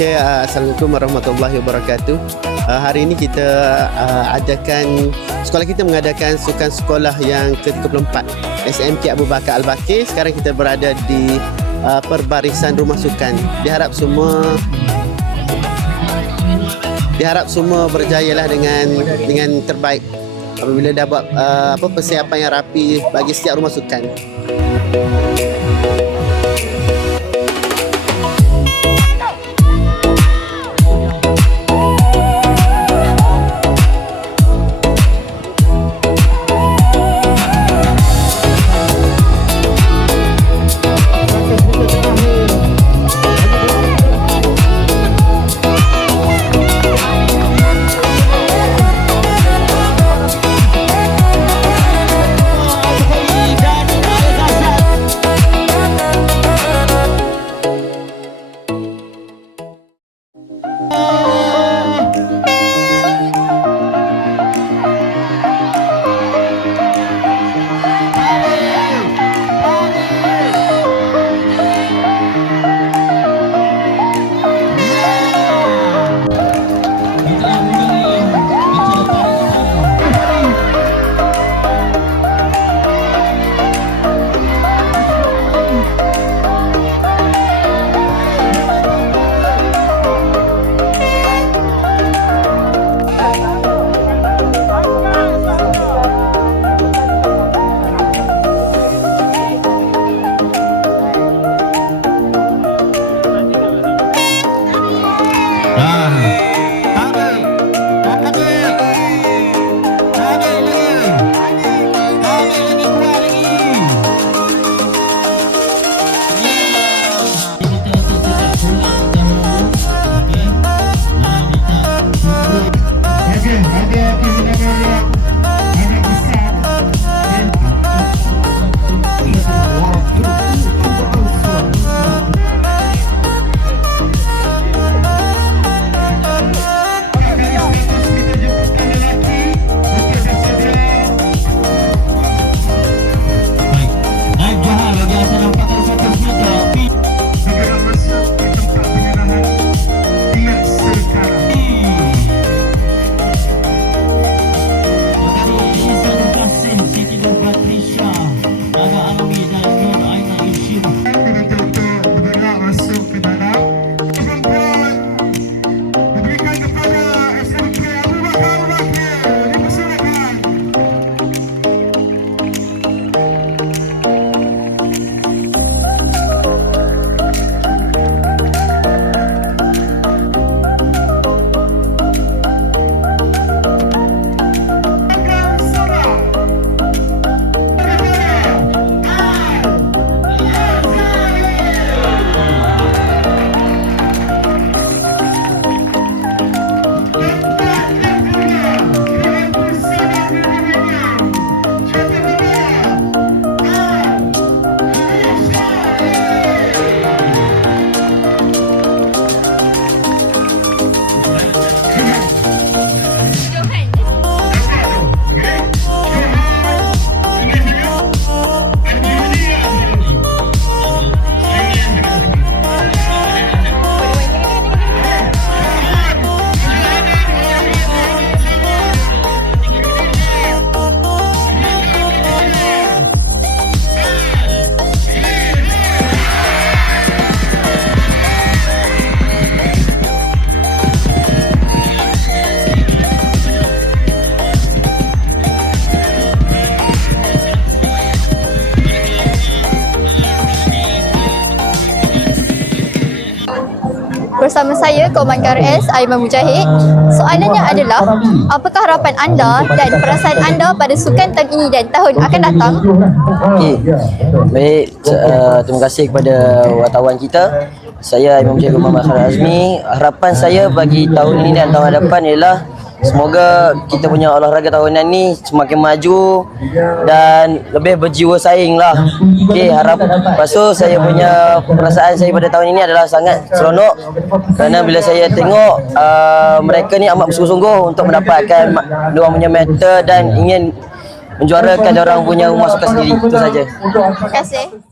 Okey, Assalamualaikum warahmatullahi wabarakatuh. Hari ini kita sekolah kita mengadakan sukan sekolah yang ke-34 SMK Abu Bakar Al-Bakir. Sekarang kita berada di perbarisan rumah sukan. Diharap semua berjayalah dengan terbaik apabila dah buat persiapan yang rapi bagi setiap rumah sukan. Bersama saya, Komandan RS Aiman Mujahid. Soalannya adalah, apakah harapan anda dan perasaan anda pada sukan tahun ini dan tahun akan datang? Okey, baik. Terima kasih kepada wartawan kita. Saya Aiman Mujahid Muhammad Khalid Azmi. Harapan saya bagi tahun ini dan tahun hadapan ialah semoga kita punya olahraga tahunan ni semakin maju dan lebih berjiwa saing lah. Okey, lepas tu saya punya perasaan saya pada tahun ini adalah sangat seronok kerana bila saya tengok mereka ni amat bersungguh-sungguh untuk mendapatkan diorang punya medal dan ingin menjuarakan diorang punya rumah sukan sendiri. Itu saja. Terima kasih.